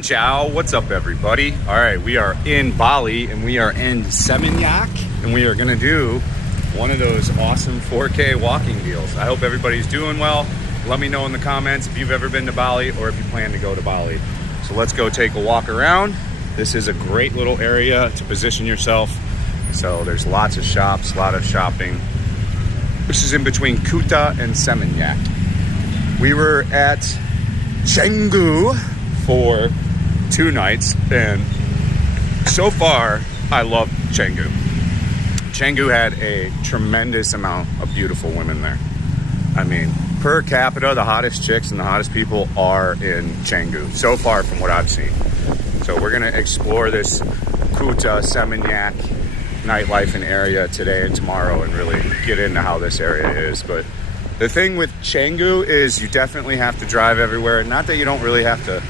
Ciao, what's up everybody? All right, we are in Bali and we are in Seminyak and we are gonna do one of those awesome 4K walking deals. I hope everybody's doing well. Let me know in the comments if you've ever been to Bali or if you plan to go to Bali. So let's go take a walk around. This is a great little area to position yourself. So there's lots of shops, a lot of shopping. This is in between Kuta and Seminyak. We were at Canggu for 2 nights, and so far I love Canggu. Canggu had a tremendous amount of beautiful women there. I mean, per capita, the hottest chicks and the hottest people are in Canggu, so far from what I've seen. So we're gonna explore this Kuta, Seminyak nightlife and area today and tomorrow and really get into how this area is. But the thing with Canggu is you definitely have to drive everywhere. Not that you don't really have to.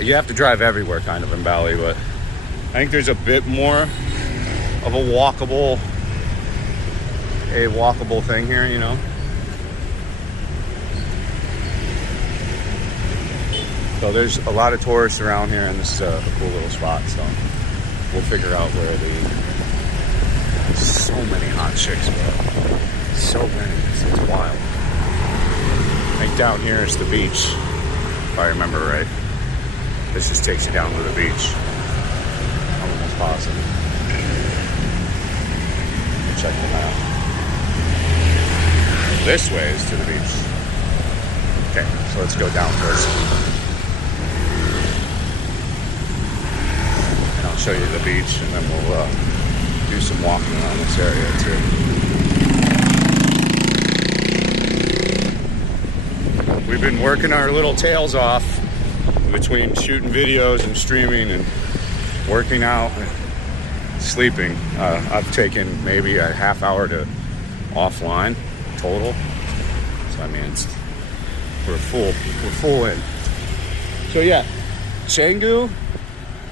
You have to drive everywhere kind of in Bali, but I think there's a bit more of a walkable thing here, you know. So there's a lot of tourists around here, and this is a cool little spot. So we'll figure out where there's so many hot chicks, bro. So many, it's wild. I think down here is the beach, if I remember right. This just takes you down to the beach. I'm almost positive. Check them out. This way is to the beach. Okay, so let's go down first. And I'll show you the beach, and then we'll do some walking around this area too. We've been working our little tails off between shooting videos and streaming and working out and sleeping. I've taken maybe a half hour to offline total. So I mean, we're full in. So yeah, Canggu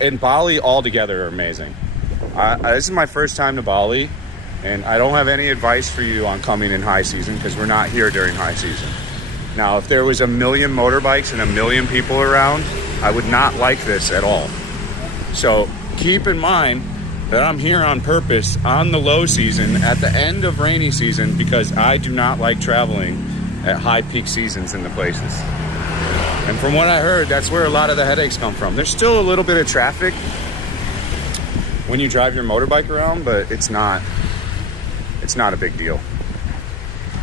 and Bali all together are amazing. This is my first time to Bali, and I don't have any advice for you on coming in high season because we're not here during high season. Now, if there was 1 million motorbikes and 1 million people around, I would not like this at all. So keep in mind that I'm here on purpose on the low season at the end of rainy season because I do not like traveling at high peak seasons in the places. And from what I heard, that's where a lot of the headaches come from. There's still a little bit of traffic when you drive your motorbike around, but it's not a big deal.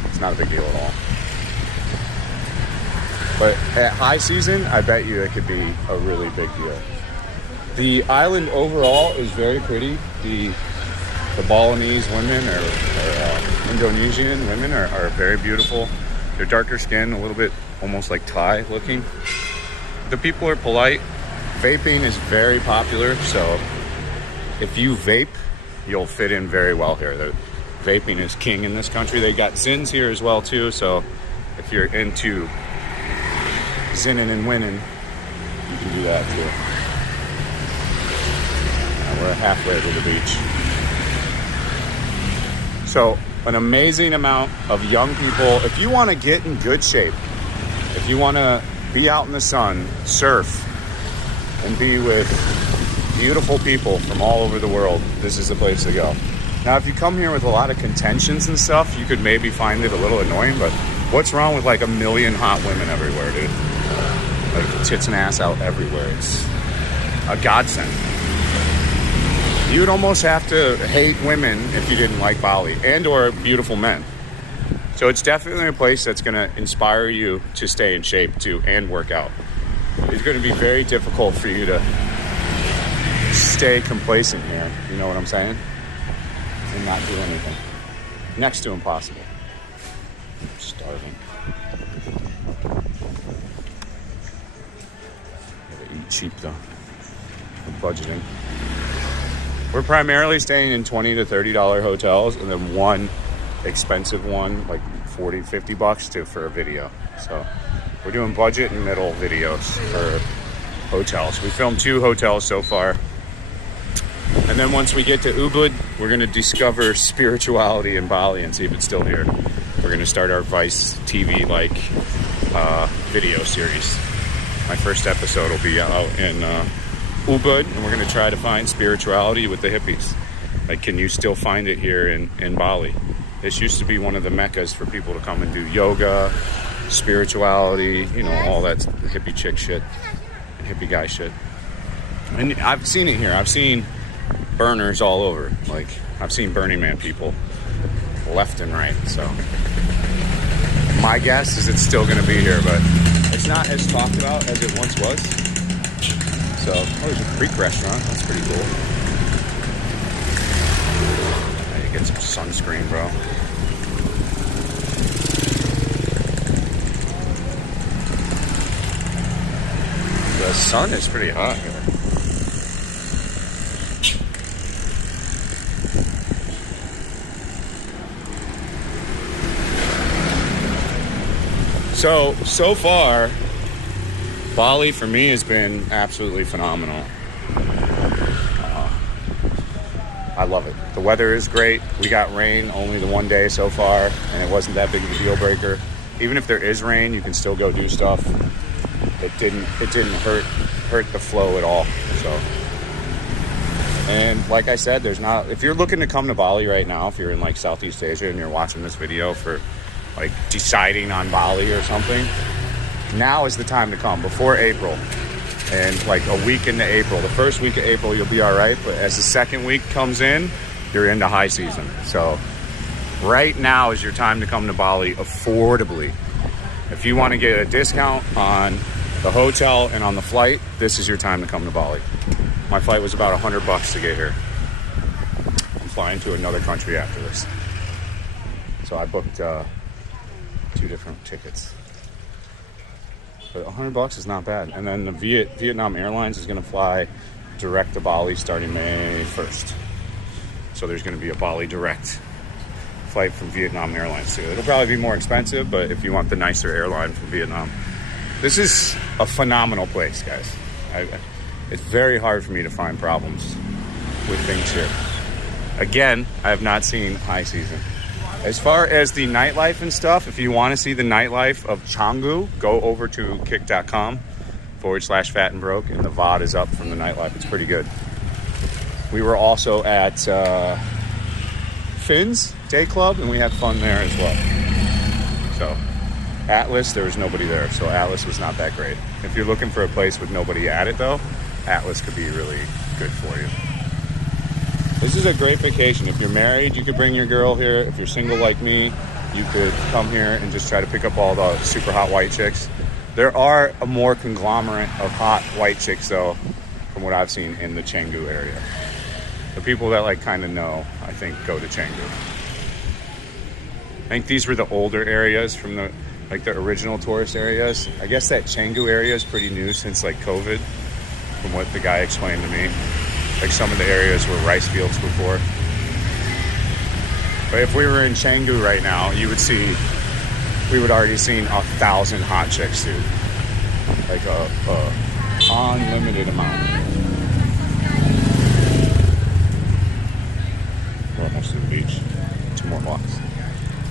It's not a big deal at all. But at high season, I bet you it could be a really big deal. The island overall is very pretty. The Balinese women or Indonesian women are very beautiful. They're darker skinned, a little bit almost like Thai looking. The people are polite. Vaping is very popular, so if you vape, you'll fit in very well here. The vaping is king in this country. They got Zins here as well too, so if you're into zinning and winning, you can do that too. Now we're halfway to the beach. So an amazing amount of young people. If you want to get in good shape, if you want to be out in the sun, surf, and be with beautiful people from all over the world, this is the place to go. Now, if you come here with a lot of contentions and stuff, you could maybe find it a little annoying, but what's wrong with like 1 million hot women everywhere, dude? Like tits and ass out everywhere. It's a godsend. You would almost have to hate women if you didn't like Bali and or beautiful men. So it's definitely a place that's going to inspire you to stay in shape too and work out. It's going to be very difficult for you to stay complacent here. You know what I'm saying? And not do anything. Next to impossible. I'm starving. Cheap though. We're budgeting. We're primarily staying in $20 to $30 hotels and then one expensive one like $40-50 for a video. So we're doing budget and middle videos for hotels. We filmed 2 hotels so far. And then once we get to Ubud, we're going to discover spirituality in Bali and see if it's still here. We're going to start our Vice TV-like video series. My first episode will be out in Ubud, and we're going to try to find spirituality with the hippies. Like, can you still find it here in Bali? This used to be one of the meccas for people to come and do yoga, spirituality, you know, all that hippie chick shit and hippie guy shit. And I've seen it here. I've seen burners all over. Like, I've seen Burning Man people left and right. So my guess is it's still going to be here, but it's not as talked about as it once was. So, oh, there's a Greek restaurant. That's pretty cool. You get some sunscreen, bro. The sun is pretty hot here. So far, Bali for me has been absolutely phenomenal. I love it. The weather is great. We got rain only the one day so far, and it wasn't that big of a deal breaker. Even if there is rain, you can still go do stuff. It didn't hurt the flow at all. So, and like I said, if you're looking to come to Bali right now, if you're in like Southeast Asia and you're watching this video for like deciding on Bali or something, now is the time to come, before April. And like a week into April, the first week of April, you'll be all right. But as the second week comes in, you're into high season. So right now is your time to come to Bali affordably. If you want to get a discount on the hotel and on the flight, this is your time to come to Bali. My flight was about $100 to get here. I'm flying to another country after this. So I booked 2 different tickets. But $100 is not bad. And then the Vietnam Airlines is going to fly direct to Bali starting May 1st. So there's going to be a Bali direct flight from Vietnam Airlines too. It'll probably be more expensive, but if you want the nicer airline from Vietnam. This is a phenomenal place, guys. It's very hard for me to find problems with things here. Again, I have not seen high season. As far as the nightlife and stuff, if you want to see the nightlife of Canggu, go over to kick.com/fat and broke, and the VOD is up from the nightlife. It's pretty good. We were also at Finn's Day Club, and we had fun there as well. So Atlas, there was nobody there, so Atlas was not that great. If you're looking for a place with nobody at it, though, Atlas could be really good for you. This is a great vacation. If you're married, you could bring your girl here. If you're single like me, you could come here and just try to pick up all the super hot white chicks. There are a more conglomerate of hot white chicks, though, from what I've seen in the Canggu area. The people that like kind of know, I think, go to Canggu. I think these were the older areas from the original tourist areas. I guess that Canggu area is pretty new since like COVID, from what the guy explained to me. Like some of the areas were rice fields before. But if we were in Canggu right now, we would already seen 1,000 hot chicks, dude. Like a unlimited amount. We're almost to the beach. 2 more blocks.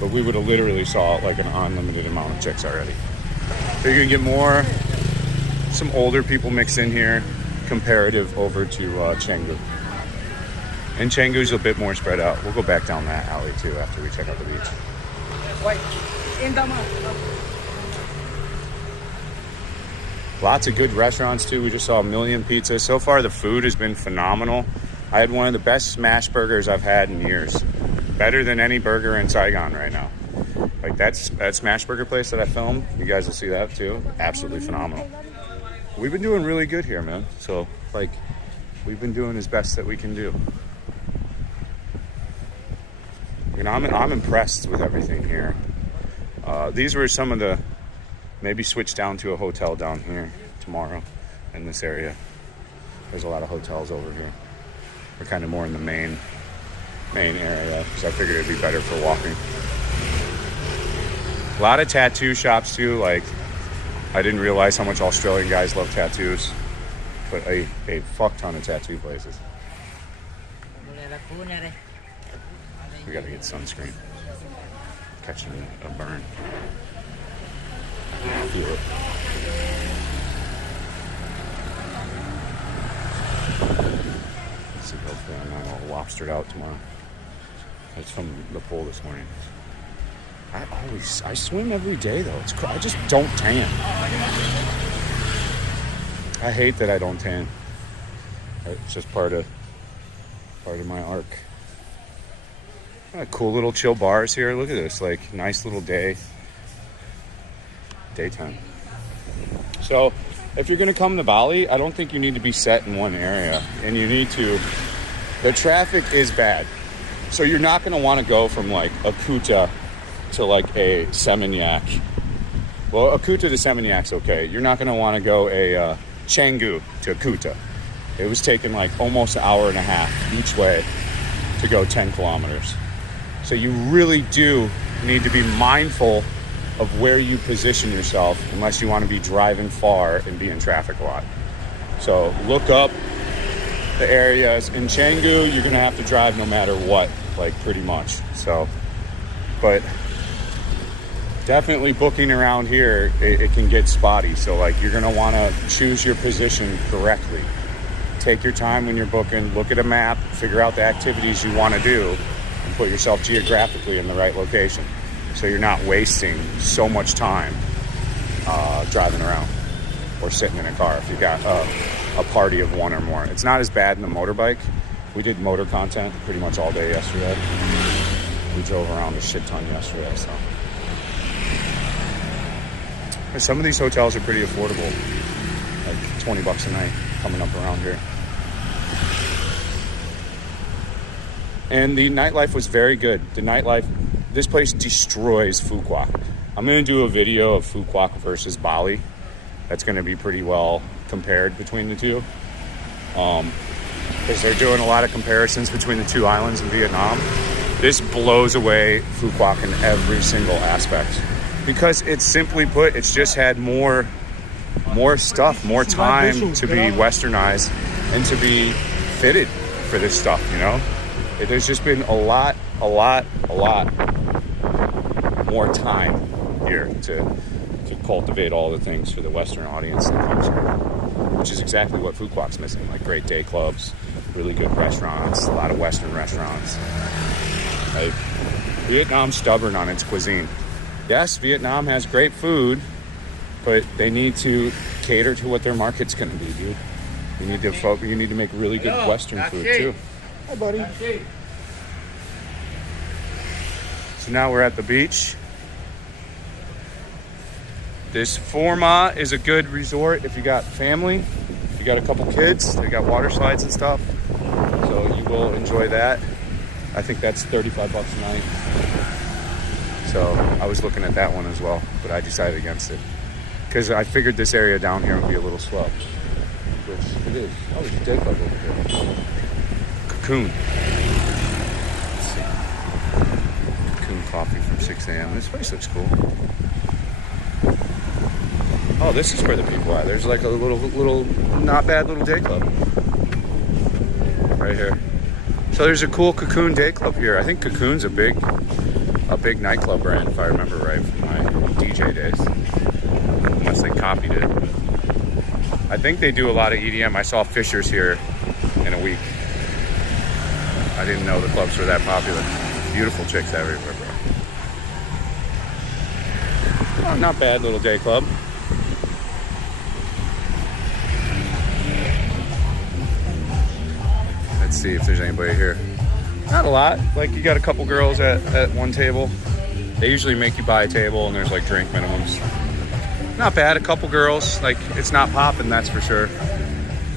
But we would have literally saw like an unlimited amount of chicks already. So you can get some older people mixed in here, comparative over to Canggu. And Canggu's a bit more spread out. We'll go back down that alley too after we check out the beach. Lots of good restaurants too. We just saw a million pizzas. So far the food has been phenomenal. I had one of the best smash burgers I've had in years. Better than any burger in Saigon right now. Like that smash burger place that I filmed, you guys will see that too. Absolutely phenomenal. We've been doing really good here, man. So like we've been doing as best that we can do. You know, I'm impressed with everything here. These were some of the, maybe switch down to a hotel down here tomorrow in this area. There's a lot of hotels over here. We're kind of more in the main area because I figured it'd be better for walking. A lot of tattoo shops too. Like, I didn't realize how much Australian guys love tattoos, but a fuck ton of tattoo places. We gotta get sunscreen. Catching a burn. Feel it. hopefully I'm not all lobstered out tomorrow. It's from the pool this morning. I swim every day though. I just don't tan. I hate that I don't tan. It's just part of my arc. Cool little chill bars here. Look at this, like nice little daytime. So if you're gonna come to Bali, I don't think you need to be set in one area, and the traffic is bad. So you're not gonna wanna go from like a Kuta to like a Seminyak. Well, a Kuta to Seminyak's okay. You're not gonna wanna go a Canggu to Kuta. It was taking like almost an hour and a half each way to go 10 kilometers. So you really do need to be mindful of where you position yourself unless you want to be driving far and be in traffic a lot. So look up the areas. In Canggu, you're going to have to drive no matter what, like pretty much. So, but definitely booking around here, it can get spotty. So like you're going to want to choose your position correctly. Take your time when you're booking, look at a map, figure out the activities you want to do, and put yourself geographically in the right location. So you're not wasting so much time driving around or sitting in a car if you got a party of one or more. It's not as bad in the motorbike. We did motor content pretty much all day yesterday. We drove around a shit ton yesterday, so. And some of these hotels are pretty affordable, like $20 a night coming up around here. And the nightlife was very good. The nightlife, this place destroys Phu Quoc. I'm going to do a video of Phu Quoc versus Bali. That's going to be pretty well compared between the two. Because they're doing a lot of comparisons between the two islands in Vietnam. This blows away Phu Quoc in every single aspect. Because it's simply put, it's just had more stuff, more time to be westernized and to be fitted for this stuff, you know? There's just been a lot more time here to cultivate all the things for the Western audience that comes here, which is exactly what Phu Quoc's missing, like great day clubs, really good restaurants, a lot of Western restaurants. Like, Vietnam's stubborn on its cuisine. Yes, Vietnam has great food, but they need to cater to what their market's going to be, dude. You need to make really good Western food too. Hi, buddy. So now we're at the beach. This Forma is a good resort if you got family, if you got a couple kids. They got water slides and stuff, so you will enjoy that. I think that's $35 a night. So I was looking at that one as well, but I decided against it because I figured this area down here would be a little slow, which it is. Oh, there's a day club over here. Cocoon. Let's see. Cocoon coffee from 6 a.m. This place looks cool. Oh, this is where the people are. There's like a little, not bad little day club right here. So there's a cool Cocoon day club here. I think Cocoon's a big nightclub brand, if I remember right, from my DJ days. Unless they copied it. I think they do a lot of EDM. I saw Fisher's here in a week. I didn't know the clubs were that popular. Beautiful chicks everywhere, bro. Oh, not bad little day club. Let's see if there's anybody here. Not a lot. Like, you got a couple girls at one table. They usually make you buy a table and there's like drink minimums. Not bad. A couple girls. Like, it's not popping, that's for sure.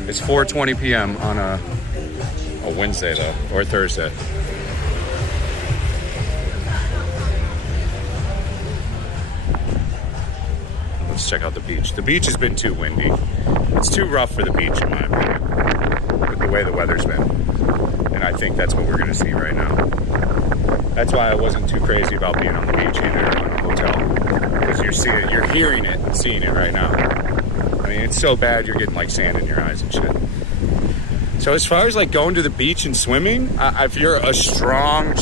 It's 4:20 p.m. on a Wednesday though, or Thursday. Let's check out the beach. The beach has been too windy. It's too rough for the beach in my opinion, with the way the weather's been. And I think that's what we're gonna see right now. That's why I wasn't too crazy about being on the beach either on a hotel. Because you're hearing it and seeing it right now. I mean, it's so bad you're getting like sand in your eyes and shit. So as far as like going to the beach and swimming, if you're a strong,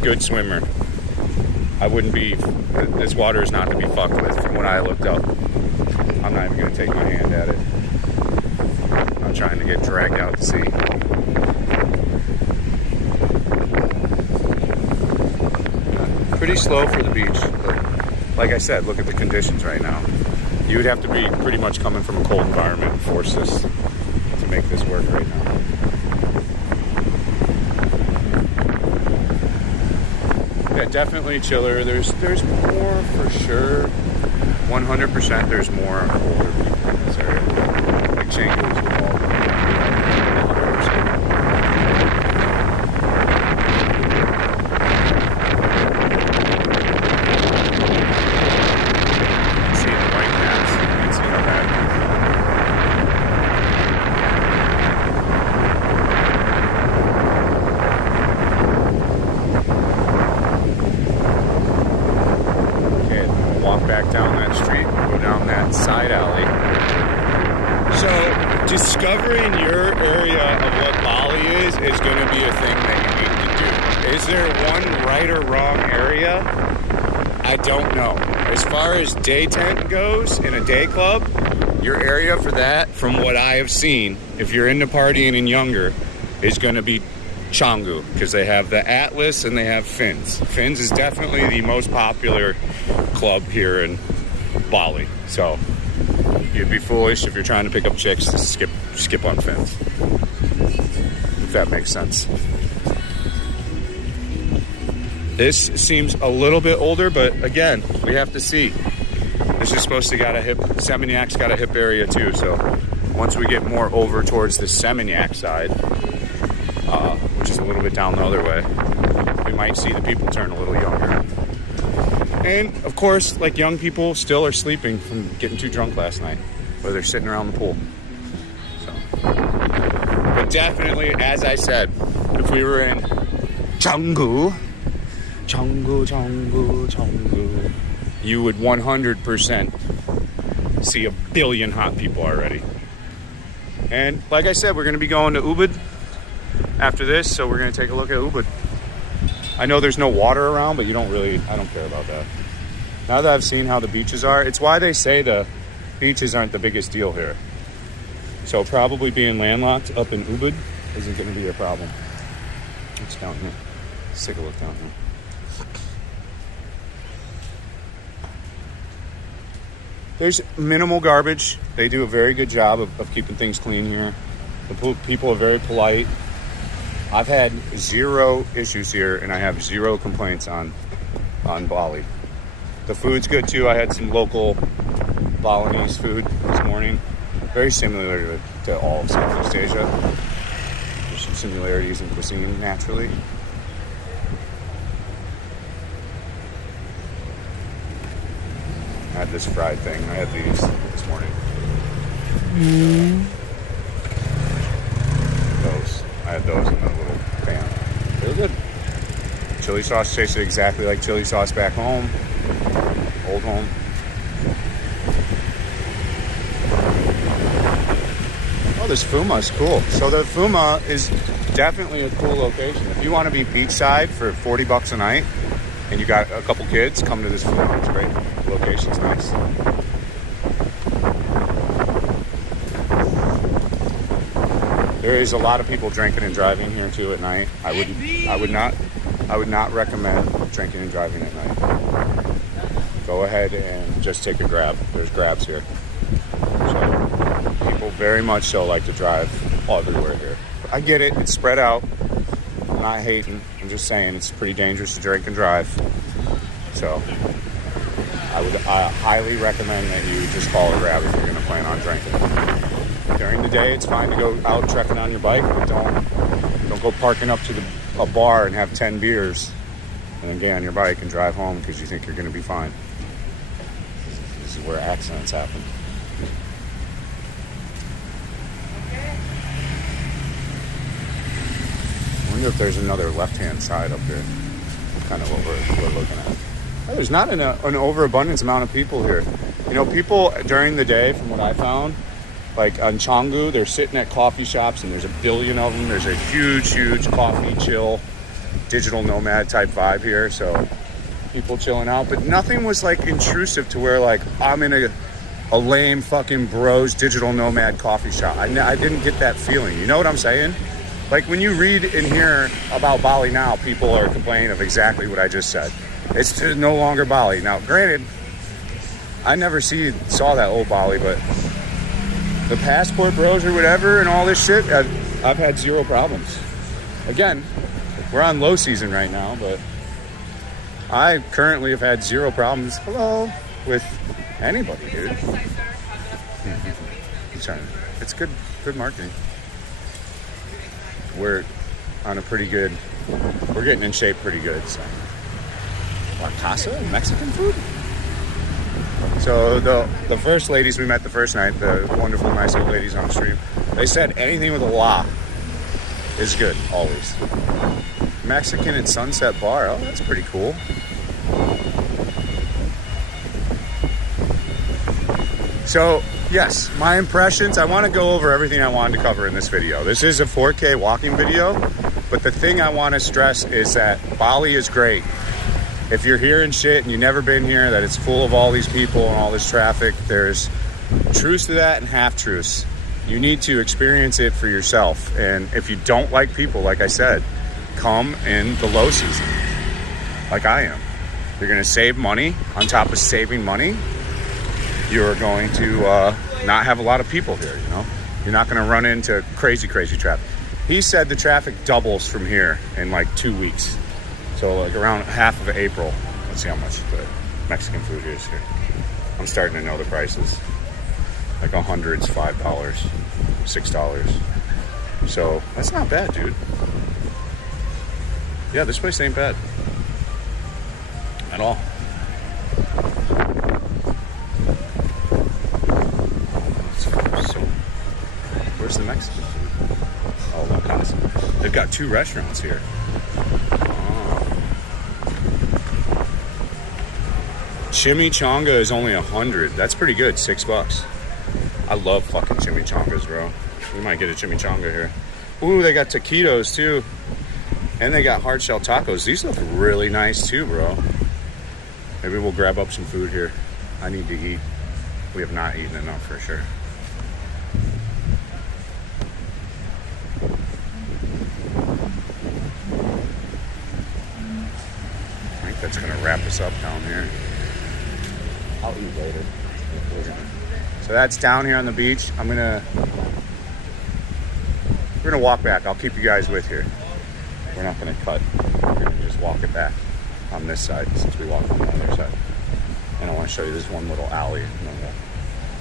good swimmer, I wouldn't be, this water is not to be fucked with from what I looked up. I'm not even gonna take my hand at it. I'm trying to get dragged out to sea. pretty slow for the beach. But like I said, look at the conditions right now. You would have to be pretty much coming from a cold environment and force this to make this work right now. Yeah, definitely chiller. There's more for sure. 100% there's more older people in this area. Like Canggu's with all the back down that street, go down that side alley. So discovering your area of what Bali is going to be a thing that you need to do. Is there one right or wrong area? I don't know. As far as day tent goes in a day club, your area for that, from what I have seen, if you're into partying and younger, is going to be Canggu, because they have the Atlas and they have Fins. Fins is definitely the most popular club here in Bali. So you'd be foolish if you're trying to pick up chicks to skip on Fins. If that makes sense. This seems a little bit older, but again, we have to see. This is supposed to got a hip, Seminyak's got a hip area too, so once we get more over towards the Seminyak side, which is a little bit down the other way, we might see the people turn a little younger. And of course, like, young people still are sleeping from getting too drunk last night, or they're sitting around the pool. So, but definitely, as I said, if we were in Canggu, you would 100% see a billion hot people already. And like I said, we're going to be going to Ubud after this, so we're going to take a look at Ubud. I know there's no water around, but I don't care about that. Now that I've seen how the beaches are, it's why they say the beaches aren't the biggest deal here. So probably being landlocked up in Ubud isn't going to be a problem. It's down here. Let's take a look down here. There's minimal garbage. They do a very good job of keeping things clean here. The people are very polite. I've had 0 issues here, and I have 0 complaints on Bali. The food's good too. I had some local Balinese food this morning. Very similar to all of Southeast Asia. There's some similarities in cuisine, naturally. I had this fried thing. I had these this morning. I had those in a little pan. They were good. Chili sauce tasted exactly like chili sauce back home. Old home. Oh, this Fuma is cool. So the Fuma is definitely a cool location. If you want to be beachside for $40 a night and you got a couple kids, come to this Fuma. It's great. The location's nice. There is a lot of people drinking and driving here too at night. I would not recommend drinking and driving at night. Go ahead and just take a grab. There's grabs here. So people very much so like to drive everywhere here. I get it. It's spread out. I'm not hating. I'm just saying it's pretty dangerous to drink and drive. So I highly recommend that you just call a grab if you're going to plan on drinking. During the day, it's fine to go out trekking on your bike, but don't go parking up to a bar and have 10 beers and then get on your bike and drive home because you think you're going to be fine. This is where accidents happen. I wonder if there's another left-hand side up there. Kind of what we're looking at. Oh, there's not an overabundance amount of people here. You know, people during the day, from what I found, like on Canggu, they're sitting at coffee shops and there's a billion of them. There's a huge coffee chill, digital nomad type vibe here. So people chilling out, but nothing was like intrusive to where like I'm in a lame fucking bros digital nomad coffee shop. I didn't get that feeling. You know what I'm saying? Like when you read and hear about Bali now, people are complaining of exactly what I just said. It's just no longer Bali. Now, granted, I never saw that old Bali, but the passport bros or whatever and all this shit, I've had zero problems. Again, we're on low season right now, but I currently have had zero problems, with anybody, dude. It's good marketing. We're on a pretty good, we're getting in shape pretty good, so. La Casa, Mexican food? So the first ladies we met the first night, the wonderful, nice old ladies on the stream, they said anything with a la is good, always. Mexican and Sunset Bar, oh, that's pretty cool. So, yes, my impressions, I want to go over everything I wanted to cover in this video. This is a 4K walking video, but the thing I want to stress is that Bali is great. If you're hearing shit and you've never been here, that it's full of all these people and all this traffic, there's truths to that and half-truths. You need to experience it for yourself. And if you don't like people, like I said, come in the low season, like I am. You're going to save money on top of saving money. You're going to not have a lot of people here, you know? You're not going to run into crazy traffic. He said the traffic doubles from here in like 2 weeks. So like around half of April. Let's see how much the Mexican food is here. I'm starting to know the prices. Like 100's $5, $6. So that's not bad, dude. Yeah, this place ain't bad at all. So, where's the Mexican food? Oh, La Casa. They've got 2 restaurants here. Chimichanga is only 100. That's pretty good. $6. I love fucking chimichangas, bro. We might get a chimichanga here. Ooh, they got taquitos too. And they got hard shell tacos. These look really nice too, bro. Maybe we'll grab up some food here. I need to eat. We have not eaten enough for sure. I think that's gonna wrap us up down here. I'll eat later. So that's down here on the beach. We're gonna walk back. I'll keep you guys with here. We're not gonna cut. We're gonna just walk it back on this side since we walked on the other side. And I want to show you this one little alley. And then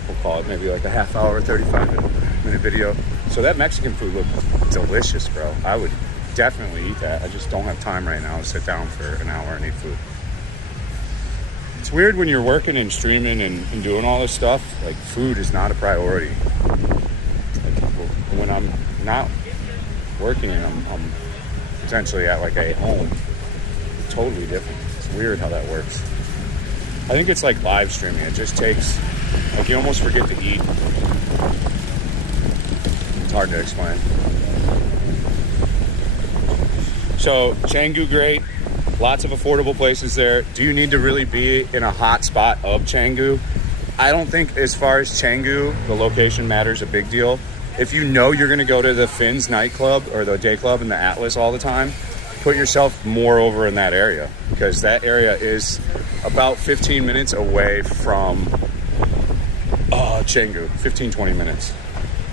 we'll call it maybe like a half hour, 35-minute video. So that Mexican food looked delicious, bro. I would definitely eat that. I just don't have time right now to sit down for an hour and eat food. It's weird when you're working and streaming and doing all this stuff, like food is not a priority. Like when I'm not working and I'm potentially at like a home, it's totally different. It's weird how that works. I think it's like live streaming. It just takes, like you almost forget to eat. It's hard to explain. So Canggu, great. Lots of affordable places there. Do you need to really be in a hot spot of Canggu? I don't think as far as Canggu, the location matters a big deal. If you know you're gonna go to the Finn's nightclub or the day club in the Atlas all the time, put yourself more over in that area because that area is about 15 minutes away from Canggu, 15-20 minutes.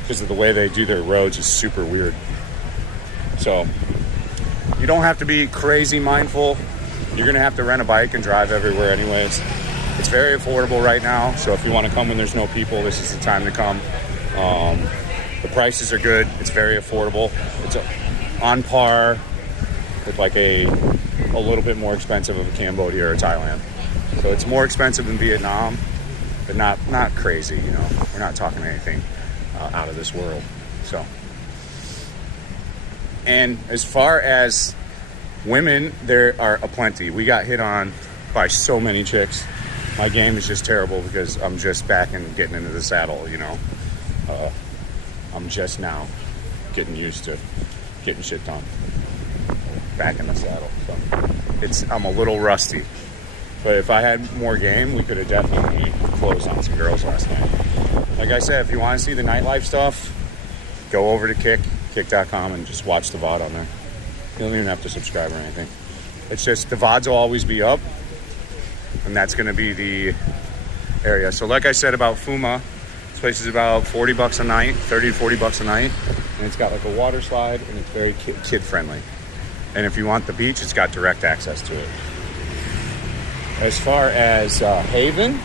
Because of the way they do their roads is super weird. So you don't have to be crazy mindful. You're gonna have to rent a bike and drive everywhere anyways. It's very affordable right now, so if you want to come when there's no people, this is the time to come. The prices are good. It's very affordable. It's on par with like a little bit more expensive of a Cambodia or a Thailand. So it's more expensive than Vietnam, but not crazy, you know. We're not talking anything out of this world. So, and as far as women, there are aplenty. We got hit on by so many chicks. My game is just terrible because I'm just back and getting into the saddle, you know. I'm just now getting used to getting shit done. Back in the saddle, so I'm a little rusty. But if I had more game, we could have definitely closed on some girls last night. Like I said, if you want to see the nightlife stuff, go over to kick.com and just watch the VOD on there. You don't even have to subscribe or anything. It's just the VODs will always be up, and that's going to be the area. So like I said about Fuma, this place is about 40 bucks a night, 30 to 40 bucks a night, and it's got like a water slide, and it's very kid friendly. And if you want the beach, it's got direct access to it. As far as Haven,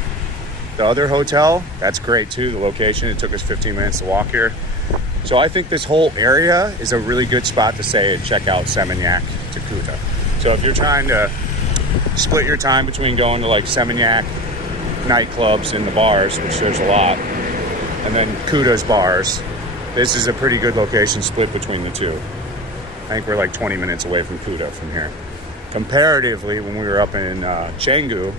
the other hotel, that's great too. The location, it took us 15 minutes to walk here. So I think this whole area is a really good spot to say and check out Seminyak to Kuta. So if you're trying to split your time between going to like Seminyak nightclubs and the bars, which there's a lot, and then Kuta's bars, this is a pretty good location split between the two. I think we're like 20 minutes away from Kuta from here. Comparatively, when we were up in Canggu,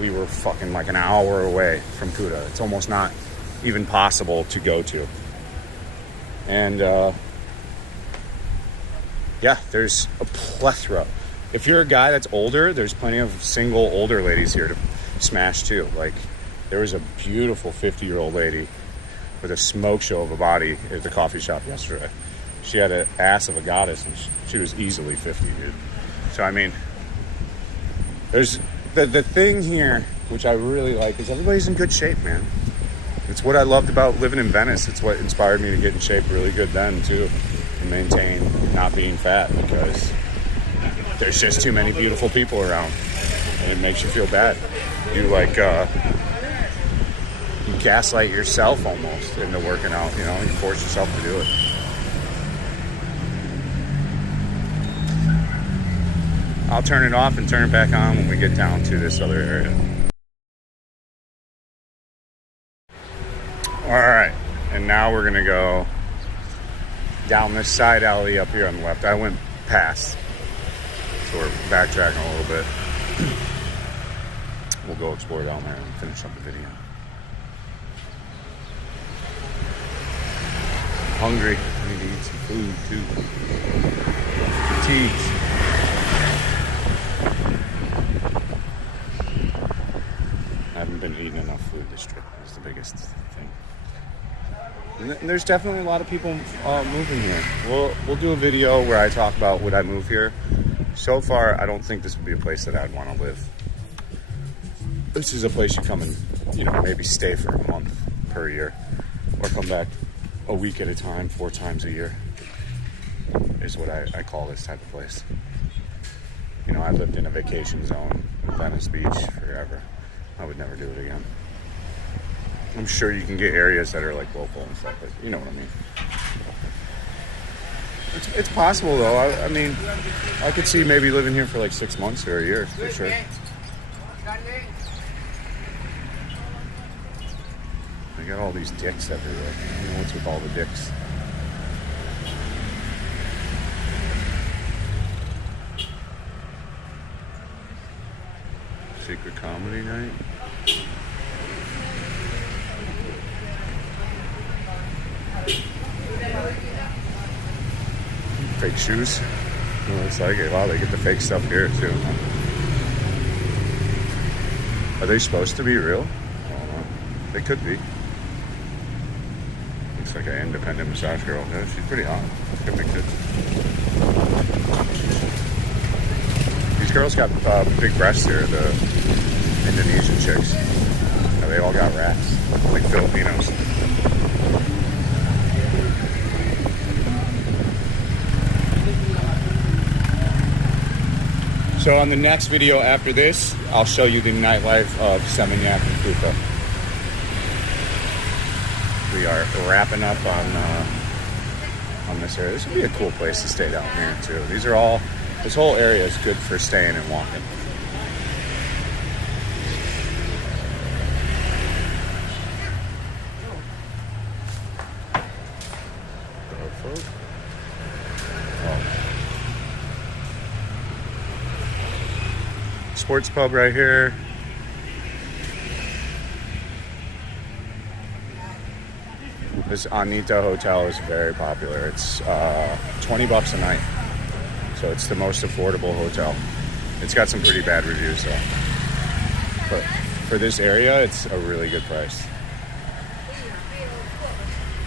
we were fucking like an hour away from Kuta. It's almost not even possible to go to. And yeah, there's a plethora. If you're a guy that's older, there's plenty of single older ladies here to smash too. Like, there was a beautiful 50-year-old lady with a smoke show of a body at the coffee shop yesterday. She had an ass of a goddess, and she was easily 50, dude. So, I mean, there's the thing here, which I really like, is everybody's in good shape, man. It's what I loved about living in Venice. It's what inspired me to get in shape really good then, too, and maintain not being fat, because there's just too many beautiful people around, and it makes you feel bad. You, like, you gaslight yourself almost into working out, you know? You force yourself to do it. I'll turn it off and turn it back on when we get down to this other area. All right, and now we're gonna go down this side alley up here on the left. I went past, so we're backtracking a little bit. We'll go explore down there and finish up the video. Hungry, I need to eat some food too. Fatigued. I haven't been eating enough food this trip. Is the biggest thing. And there's definitely a lot of people moving here. We'll do a video where I talk about would I move here. So far, I don't think this would be a place that I'd want to live. This is a place you come and, you know, maybe stay for a month per year, or come back a week at a time, 4 times a year, is what I call this type of place. You know, I lived in a vacation zone in Venice Beach forever. I would never do it again. I'm sure you can get areas that are like local and stuff, but you know what I mean. It's possible though. I mean, I could see maybe living here for like 6 months or a year for sure. I got all these dicks everywhere. I don't know what's with all the dicks. Secret comedy night. Fake shoes. It looks like it. Wow, they get the fake stuff here too. Are they supposed to be real? I don't know. They could be. Looks like an independent massage girl. Yeah, she's pretty hot. Got big tits. These girls got big breasts here, the Indonesian chicks. Yeah, they all got rats, like Filipinos. So on the next video after this, I'll show you the nightlife of Seminyak and Kuta. We are wrapping up on this area. This would be a cool place to stay down here too. This whole area is good for staying and walking. Sports pub right here. This Anita Hotel is very popular. It's 20 bucks a night. So it's the most affordable hotel. It's got some pretty bad reviews though. But for this area, it's a really good price.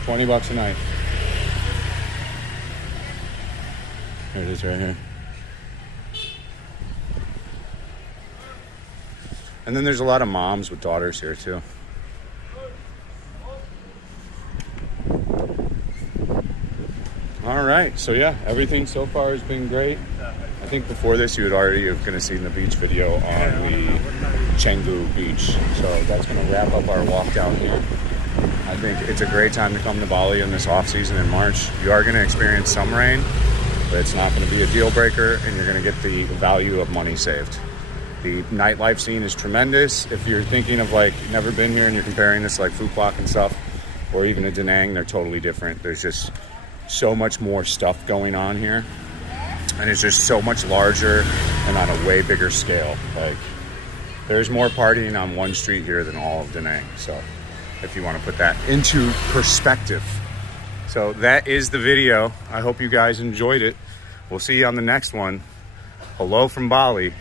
20 bucks a night. Here it is right here. And then there's a lot of moms with daughters here too. All right, so yeah, everything so far has been great. I think before this you would already have kind of seen the beach video on the Canggu beach. So that's gonna wrap up our walk down here. I think it's a great time to come to Bali in this off season in March. You are gonna experience some rain, but it's not gonna be a deal breaker, and you're gonna get the value of money saved. The nightlife scene is tremendous. If you're thinking of like never been here and you're comparing this to like Phuket and stuff, or even to Da Nang, they're totally different. There's just so much more stuff going on here, and it's just so much larger and on a way bigger scale. Like there's more partying on one street here than all of Da Nang. So if you want to put that into perspective. So that is the video. I hope you guys enjoyed it. We'll see you on the next one. Hello from Bali.